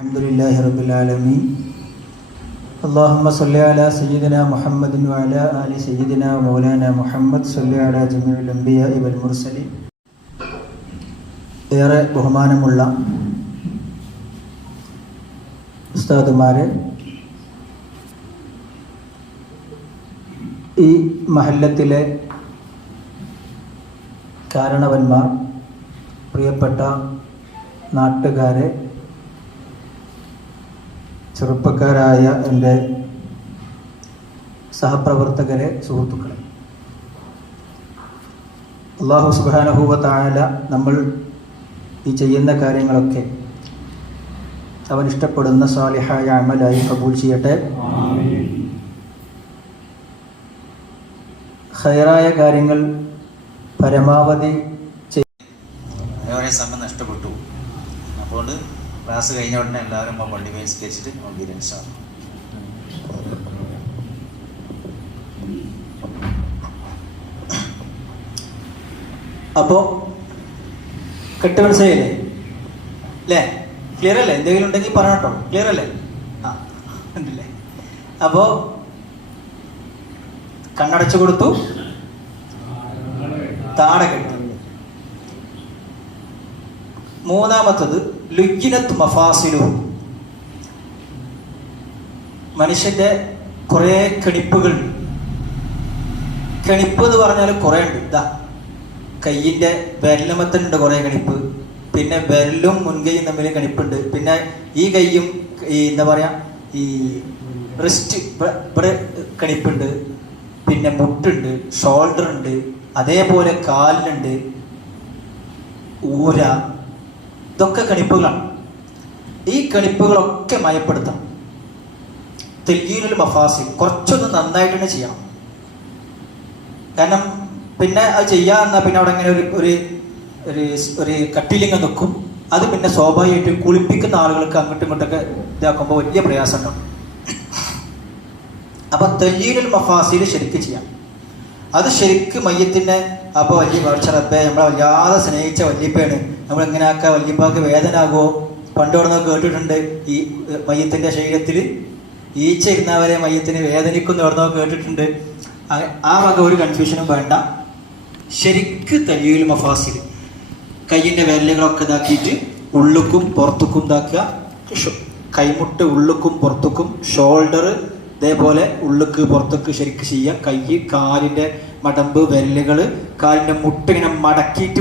അൽഹംദുലില്ലാഹി റബ്ബിൽ ആലമീൻ. അല്ലാഹുമ്മ സ്വല്ലി അലാ സയ്യിദിനാ മുഹമ്മദിൻ വഅലാ ആലി സയ്യിദിനാ മൗലാനാ മുഹമ്മദ് സ്വല്ലി അലാ ജമീഉൽ അംബിയാഇ വൽ മുർസലീൻ. ഏറെ ബഹുമാനമുള്ള ഉസ്താദുമാരെ, ഈ മഹല്ലത്തിലെ കാരണവന്മാർ, പ്രിയപ്പെട്ട നാട്ടുകാരെ, ചെറുപ്പക്കാരായ എൻ്റെ സഹപ്രവർത്തകരെ, സുഹൃത്തുക്കളെ, അല്ലാഹു സുബ്ഹാനഹു വ തആല നമ്മൾ ഈ ചെയ്യുന്ന കാര്യങ്ങളൊക്കെ അവൻ ഇഷ്ടപ്പെടുന്ന സാലിഹായ അമലായി കബൂൽ ചെയ്യട്ടെ. ഖൈറായ കാര്യങ്ങൾ പരമാവധി സമയം നഷ്ടപ്പെട്ടു. അതുകൊണ്ട് ക്ലാസ് കഴിഞ്ഞ ഉടനെ എല്ലാവരും വണ്ടി മേടിച്ചിട്ട് നോക്കിയിട്ട് സാറ് അപ്പോൾ കെട്ട് മനസ്സിലായില്ലേ അല്ലേ? ക്ലിയർ അല്ലേ? എന്തെങ്കിലും ഉണ്ടെങ്കിൽ പറഞ്ഞോ. ക്ലിയർ അല്ലേ? ആ ഉണ്ടല്ലേ? അപ്പോൾ കണ്ണടച്ചു കൊടുത്തു, താട കെട്ടു. മൂന്നാമത്തത് ലുയ്യിനത്ത് മഫാസിലു. മനുഷ്യന്റെ കുറേ കെണിപ്പുകൾ. കെണിപ്പ് എന്ന് പറഞ്ഞാൽ കുറേ ഉണ്ട്. ഇതാ കയ്യിന്റെ വിരലുമത്തുണ്ട് കുറേ കെണിപ്പ്, പിന്നെ വിരലും മുൻകൈയും തമ്മിൽ കെണിപ്പുണ്ട്, പിന്നെ ഈ കൈയും ഈ എന്താ പറയാ ഈ റിസ്റ്റ് ഇവിടെ കെണിപ്പുണ്ട്, പിന്നെ മുട്ടുണ്ട്, ഷോൾഡർ ഉണ്ട്, അതേപോലെ കാലിനുണ്ട്, ഊര. ഇതൊക്കെ കണിപ്പുകളാണ്. ഈ കണിപ്പുകളൊക്കെ മയപ്പെടുത്താം. തെൽഗീനുൽ മഫാസിൽ കുറച്ചൊന്ന് നന്നായിട്ട് തന്നെ ചെയ്യാം. കാരണം പിന്നെ അത് ചെയ്യാന്ന പിന്നെ അവിടെ ഇങ്ങനെ ഒരു കട്ടിലിങ്ങ് നിൽക്കും. അത് പിന്നെ സ്വാഭാവികമായിട്ടും കുളിപ്പിക്കുന്ന ആളുകൾക്ക് അങ്ങോട്ടും ഇങ്ങോട്ടൊക്കെ ഇതാക്കുമ്പോൾ വലിയ പ്രയാസം ഉണ്ടാവും. അപ്പൊ തെൽഗീനുൽ മഫാസിൽ ശരിക്കും ചെയ്യാം. അത് ശരിക്കും മയ്യത്തിനെ അപ്പോൾ വലിയ റബ്ബേ നമ്മളെ വല്ലാതെ സ്നേഹിച്ച വല്യപ്പയാണ്, നമ്മൾ എങ്ങനെയാക്ക വല്യപ്പാക്ക് വേദന ആകുമോ? പണ്ട് അവിടെ കേട്ടിട്ടുണ്ട് ഈ മയ്യത്തിന്റെ ശരീരത്തിൽ ഈച്ച ഇരുന്നവരെ മയ്യത്തിന് വേദനിക്കുന്ന എവിടുന്നോ കേട്ടിട്ടുണ്ട്. ആ വക ഒരു കൺഫ്യൂഷനും വേണ്ട. ശരിക്ക് തയ്യീൽ മഫാസിൽ കയ്യിന്റെ വിരലുകളൊക്കെ ഇതാക്കിയിട്ട് ഉള്ളുക്കും പുറത്തുക്കും ഇതാക്കുക. കൈമുട്ട് ഉള്ളുക്കും പുറത്തുക്കും, ഷോൾഡർ ഇതേപോലെ ഉള്ളുക്ക് പുറത്തേക്ക് ശരിക്ക് ചെയ്യുക. കൈ, കാലിന്റെ മടമ്പ്, വിരലുകള്, കാലിന്റെ മുട്ട് ഇങ്ങനെ മടക്കിയിട്ട്